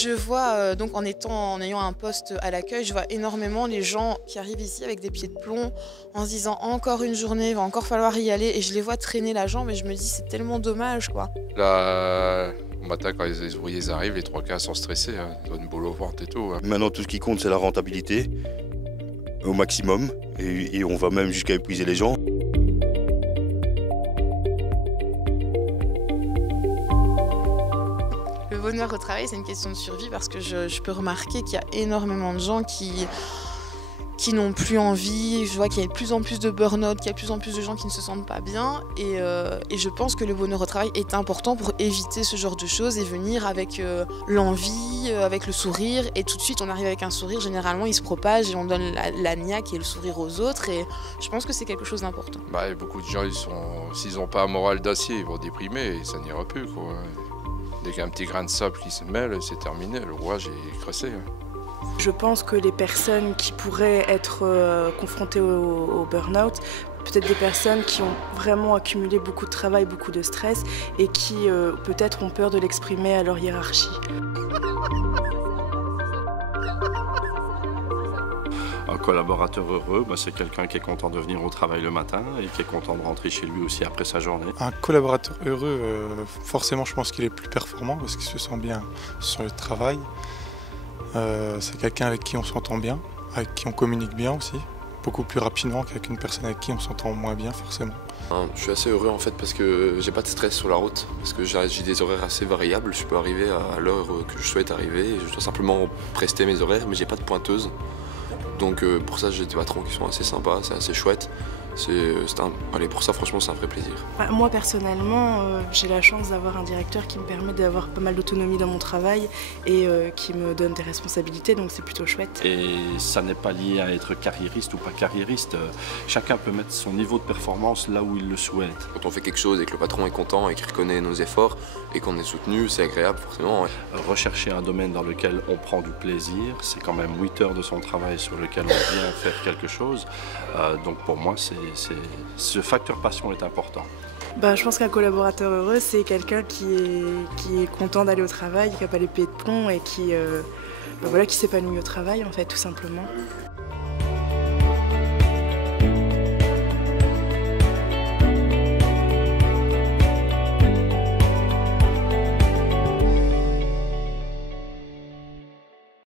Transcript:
Je vois donc en ayant un poste à l'accueil, je vois énormément les gens qui arrivent ici avec des pieds de plomb en se disant encore une journée, il va encore falloir y aller et je les vois traîner la jambe et je me dis c'est tellement dommage quoi. Là, au matin, quand les ouvriers arrivent, les trois quarts sont stressés, hein. Ils ont une boule au ventre et tout, hein. Maintenant, tout ce qui compte, c'est la rentabilité au maximum et on va même jusqu'à épuiser les gens. Le bonheur au travail, c'est une question de survie parce que je peux remarquer qu'il y a énormément de gens qui n'ont plus envie. Je vois qu'il y a de plus en plus de burn-out, qu'il y a de plus en plus de gens qui ne se sentent pas bien. Et je pense que le bonheur au travail est important pour éviter ce genre de choses et venir avec l'envie, avec le sourire. Et tout de suite, on arrive avec un sourire. Généralement, il se propage et on donne la niaque et le sourire aux autres. Et je pense que c'est quelque chose d'important. Bah, beaucoup de gens, s'ils n'ont pas un moral d'acier, ils vont déprimer et ça n'ira plus, quoi. Dès qu'il y a un petit grain de sable qui se mêle, c'est terminé, le rouage est creusé, hein. Je pense que les personnes qui pourraient être confrontées au burn-out, peut-être des personnes qui ont vraiment accumulé beaucoup de travail, beaucoup de stress et qui peut-être ont peur de l'exprimer à leur hiérarchie. Un collaborateur heureux, c'est quelqu'un qui est content de venir au travail le matin et qui est content de rentrer chez lui aussi après sa journée. Un collaborateur heureux, forcément je pense qu'il est plus performant parce qu'il se sent bien sur le travail. C'est quelqu'un avec qui on s'entend bien, avec qui on communique bien aussi, beaucoup plus rapidement qu'avec une personne avec qui on s'entend moins bien forcément. Je suis assez heureux en fait parce que j'ai pas de stress sur la route, parce que j'ai des horaires assez variables, je peux arriver à l'heure que je souhaite arriver, je dois simplement prester mes horaires mais j'ai pas de pointeuse. Donc pour ça j'ai des patrons qui sont assez sympas, c'est assez chouette. Allez, pour ça franchement c'est un vrai plaisir. Moi personnellement j'ai la chance d'avoir un directeur qui me permet d'avoir pas mal d'autonomie dans mon travail et qui me donne des responsabilités, donc c'est plutôt chouette. Et ça n'est pas lié à être carriériste ou pas carriériste, chacun peut mettre son niveau de performance là où il le souhaite. Quand on fait quelque chose et que le patron est content et qu'il reconnaît nos efforts et qu'on est soutenu, c'est agréable forcément. Ouais. Rechercher un domaine dans lequel on prend du plaisir, c'est quand même 8 heures de son travail sur lequel on vient faire quelque chose, donc pour moi ce facteur passion est important. Je pense qu'un collaborateur heureux, c'est quelqu'un qui est content d'aller au travail, qui n'a pas les pieds de plomb et qui s'épanouit au travail, en fait, tout simplement.